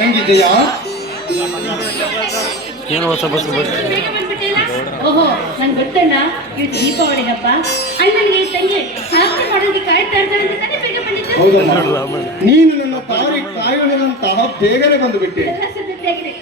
ಹೆಂಗಿದೆಯಾ? ಏನು ಹೊಸ ಬಸ್ ಓಹೋ, ನಂಗೆ ಗೊತ್ತಣ್ಣ, ಇವತ್ತು ದೀಪಾವಳಿ ಹಬ್ಬ. ಅಣ್ಣನಿಗೆ ತಂಗಿ ಶಾಸ್ತ್ರ ಮಾಡೋದಕ್ಕೆ ಕಾಯ್ತಾ ಇರ್ತಾರೆ ಅಂತ ತಾನೇ ಬೇಗ ಬಂದಿದ್ದು. ಹೌದಮ್ಮ, ನೀನು ನನ್ನ ತಾಯಿ ಕಾಯೋಣದಂತಹ ಬೇಗನೆ ಬಂದು ಬಿಟ್ಟೆ. ಎಲ್ಲ ಸಿದ್ಧತೆ ಆಗಿದೆ.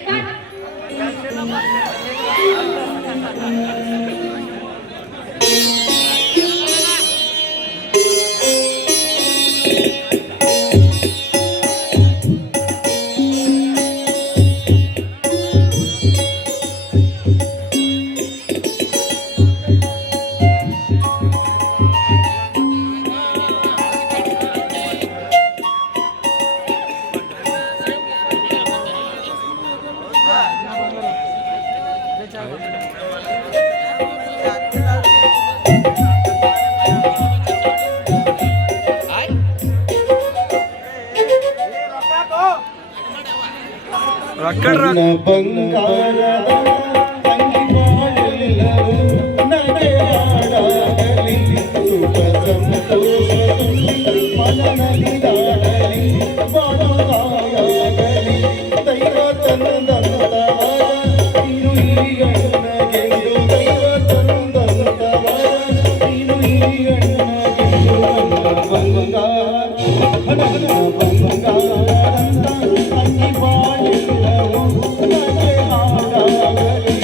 ನನ್ನ ಬಂಗಾರ ತಂಗಿ ಬಾಳೆಲ್ಲವೂ ನಡೆಯಾಡಲಿ, ಸುಖ ಸಂತೋಷ ಮನನಲಿದಾಡಲಿ, ಬಾಳುಗಾಯಾಗಲಿ, ದೈವ ತಂದಂತವರ ನೀನು ಈ ಅಣ್ಣಗೆಂದು, ದೈವ ತಂದಂತವರ ನೀನು ಈ ಅಣ್ಣಗೆಂದು. ನನ್ನ ಬಂಗಾರ ತಂಗಿ ಬಾಳೆಲ್ಲವೂ ನಡೆಯಾಡಲಿ.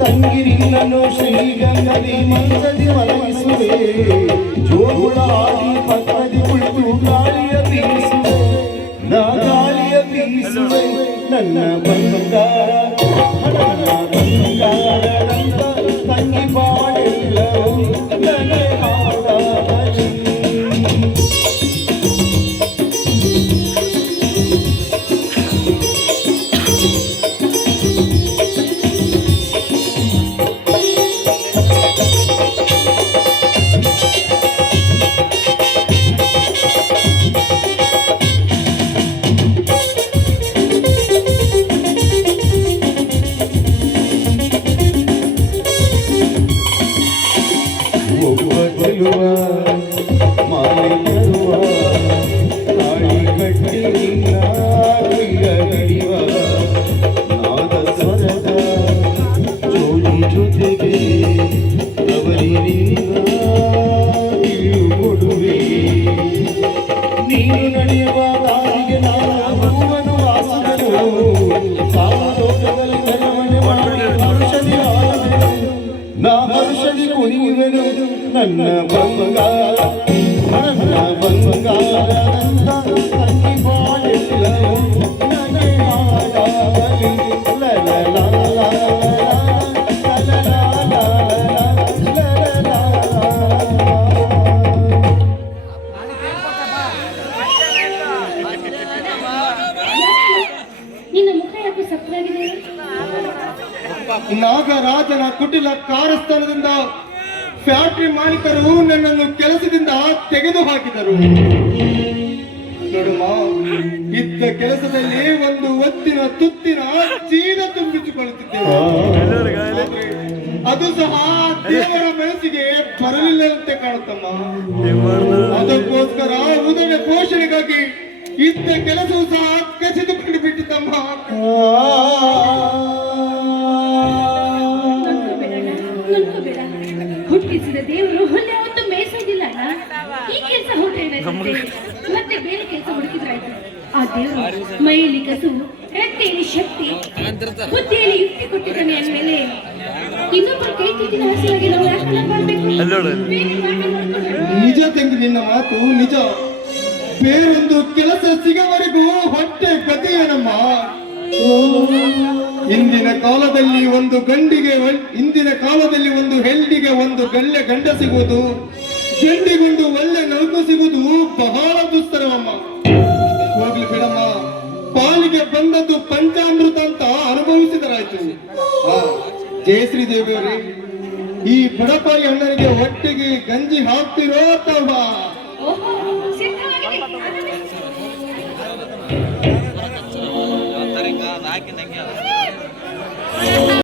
ತಂಗಿರಿನನ್ನು ಶ್ರೀಗಂಗದಿ ಮಂಚದಿ ಮಲಗಿಸುವೆ, ಜೋಗುಳ ಆಡಿ ಪಕ್ಕದಿ ಕುಳಿತು ಗಾಳಿಯ ಬೀಸುವೆ, ನಾ ಗಾಳಿಯ ಬೀಸುವೆ. ನನ್ನ ಬಂಗಾರ ಬಂಗಾರದಂತ ತಂಗಿ ಬಾಳೆಲ್ಲವೂ ನನಗೆ ಹಾಡಾಗಲಿ. ಮಾಲೆ ತರುವ ತಾಳಿ ಕಟ್ಟಿ ನಿನ್ನ ಕೈಯ ಹಿಡಿಯುವ, ನಾದ ಸ್ವರದ ಜೋಡಿ ಜೊತೆಗೆ ಅವರಿ ನಿನ್ನ ಕೊಡುವೆ. ನೀನು ನಡೆಯುವ ದಾರಿಗೆ ನಾನು ಹೂವನ್ನು ವಾಸುವೆನು, ಸಾಮಲೋಕದಲ್ಲಿ ಧರ್ಮನೆ ಮಾಡಿ ಹರ್ಷದಿ ಆದೆನು, ನಾ ಹರ್ಷದಿ ಕುಣಿಯುವೆನು. ನನ್ನ ಬಂಗಾರ ಬಂಗಾರದಂತ ತಂಗಿ ಬಾಳೆಲ್ಲವೂ ನನಗೆ ಹಾಡಾಗಲಿ. ನಿನ್ನ ಮುಖ ಯಾಕೆ ಸಪ್ಪಳಾಗಿದೆ? ನಾಗರಾಜನ ಕುಟಿಲ ಕಾರಸ್ಥಾನದಿಂದ ಫ್ಯಾಕ್ಟರಿ ಮಾಲೀಕರು ನನ್ನನ್ನು ಕೆಲಸದಿಂದ ತೆಗೆದು ಹಾಕಿದರು. ನೋಡುಮ್ಮ, ಇದ್ದ ಕೆಲಸದಲ್ಲಿ ಒಂದು ಒತ್ತಿನ ತುತ್ತಿನ ಚೀಲ ತುಂಬಿಸಿಕೊಳ್ಳುತ್ತಿದ್ದೇವೆ. ಅದು ಸಹ ದೇವರ ಮನಸ್ಸಿಗೆ ಬರಲಿಲ್ಲಂತೆ ಕಾಣುತ್ತಮ್ಮ. ಅದಕ್ಕೋಸ್ಕರ ಉದಯ ಪೋಷಣೆಗಾಗಿ ಇದ್ದ ಕೆಲಸವು ಸಹ ಕಸಿದುಕೊಂಡು ಬಿಟ್ಟಿದ್ದಮ್ಮ. ಹುಟ್ಟಿಸಿದ ದೇವರು ಹುಲ್ಲೆ ಒಂದು ಮೇಯಿಸೋದಿಲ್ಲ. ಈ ಕೆಲಸ ಹೋದ್ರೆ ಮತ್ತೆ ಬೇರೆ ಕೆಲಸ ಹುಡುಕಿದ್ರಾಯ್ತು. ಆ ದೇವರು ಮೈಲಿ ಕಸು, ರಕ್ತೆಯಲ್ಲಿ ಶಕ್ತಿ, ಬುದ್ಧಿಯಲ್ಲಿ ಯುಕ್ತಿ ಕೊಟ್ಟಿದ್ದಾನೆ ಅಂದ್ಮೇಲೆ ಇನ್ನೊಬ್ಬರು ಕೈ ತಿಕ್ಕಿನ ಹಸಿವಾಗಿ ನಾವು ಯಾಕೆಲ್ಲ ಮಾಡ್ಬೇಕು? ನಿಜ ತಂಗಿ, ನಿನ್ನ ಮಾತು ನಿಜ. ಬೇರೊಂದು ಕೆಲಸ ಸಿಗವರೆಗೂ ಹೊಟ್ಟೆ ಗತಿಯೇನಮ್ಮ. ಇಂದಿನ ಕಾಲದಲ್ಲಿ ಒಂದು ಹೆಣ್ಣಿಗೆ ಒಂದು ಗಳ್ಳೆ ಗಂಡ ಸಿಗುವುದು, ಗಂಡಿಗೊಂದು ಒಳ್ಳೆ ನೌಕು ಸಿಗುವುದು ಬಹಳ ದುಸ್ತರವಮ್ಮ. ಹೋಗ್ಲಿ ಬಿಡಮ್ಮ, ಪಾಲಿಗೆ ಬಂದದ್ದು ಪಂಚಾಮೃತ ಅಂತ ಅನುಭವಿಸಿದರಾಯ್ತು. ಜಯಶ್ರೀ ದೇವಿಯವರೇ, ಈ ಬಡಪಾಯಿ ಅಣ್ಣನಿಗೆ ಹೊಟ್ಟೆಗೆ ಗಂಜಿ ಹಾಕ್ತಿರೋ ಅಥವಾ ಓಹೋ, ಸಿದ್ಧವಾಗಿದೆ.